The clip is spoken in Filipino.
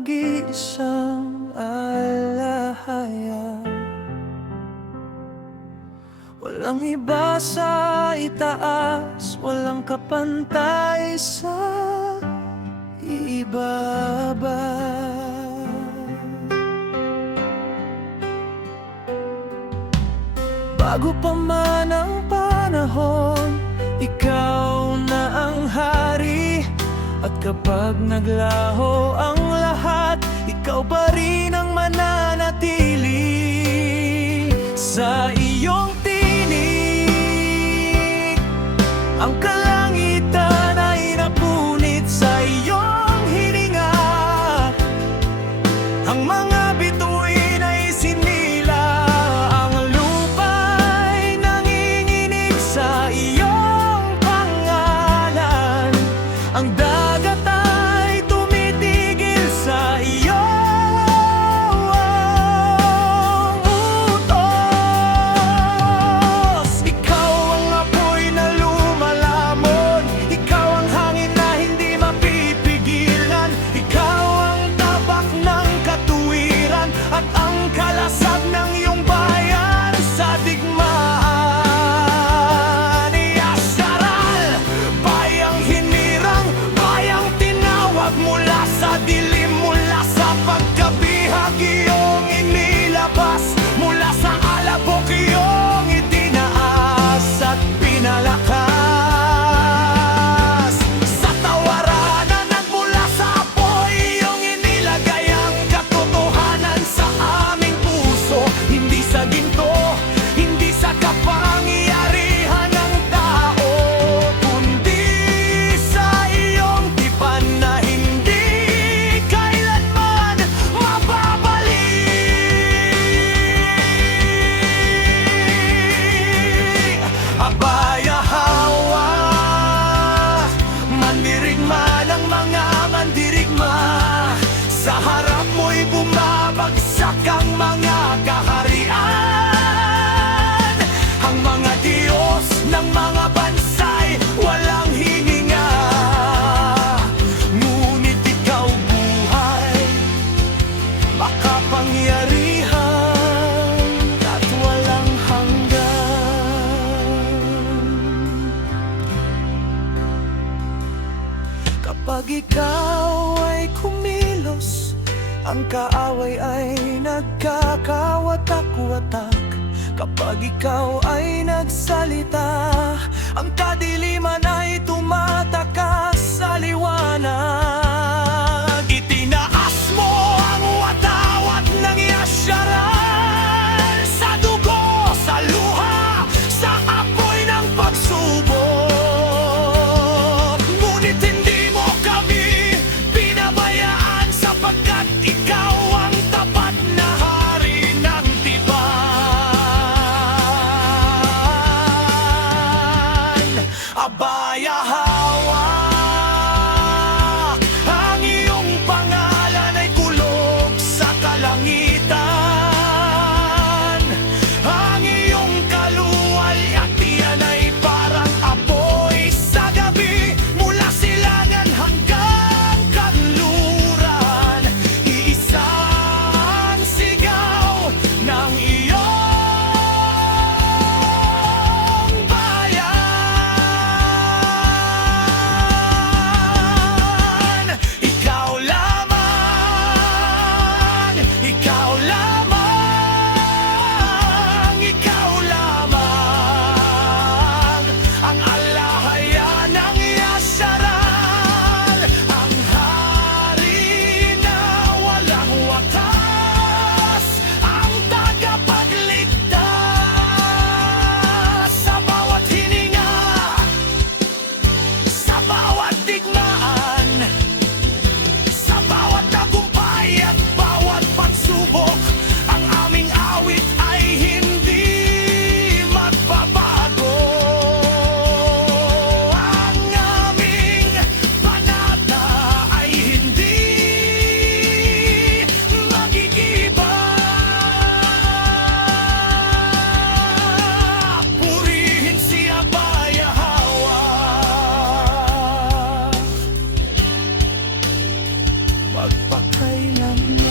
mag-iisang alahaya. Walang iba sa itaas, walang kapantay sa ibaba. Bago pa man ang panahon, ikaw na ang hari. At kapag naglaho ang lahat, ikaw pa rin ang mananatili. Sa iyong tinig, ang kalangitan ay napunit. Sa iyong hininga, ang mga bituin ay sinila. Ang lupa'y nanginginig sa iyong pangalan. Ang dagat ay tumitigil sa iyong utos. Ikaw ang apoy na lumalamon, ikaw ang hangin na hindi mapipigilan. Ikaw ang tabak ng katuwiran at ang kalasag ng iyong bayan sa digmaan. Yasaral, bayang hinirang, bayang tinawag mula sa dilim, mula sa pagkabihag iyong inilabas, mula sa alabok iyong itinaas at pinalakas. Sa tawaranan at mula sa apoy iyong inilagay ang katotohanan sa aming puso. Hindi sa ginto, hindi sa kapangyarihan ng tao, kundi sa iyong tipan na hindi kailanman mababalik. Abaya hawa, mandirigma ng mga mandirigma. Sa harap mo'y bumabagsak ang mga kaharian. Ang mga Diyos ng mga bansa'y walang hininga. Ngunit ikaw buhay, makapangyarihan at walang hanggan. Kapag ikaw ay kumilos, ang kaaway ay nagkakawatak-watak. Kapag ikaw ay nagsalita, ang kadiliman ay tumatakas sa liwanag. Itinaas mo ang watawat ng Yasaral, sa dugo, sa luha, sa apoy ng pagsubok. Ngunit hindi mo kami pinabayaan, sapagkat ikaw ang tapat na hari ng tipan. Abaya hawa, magpakailanman.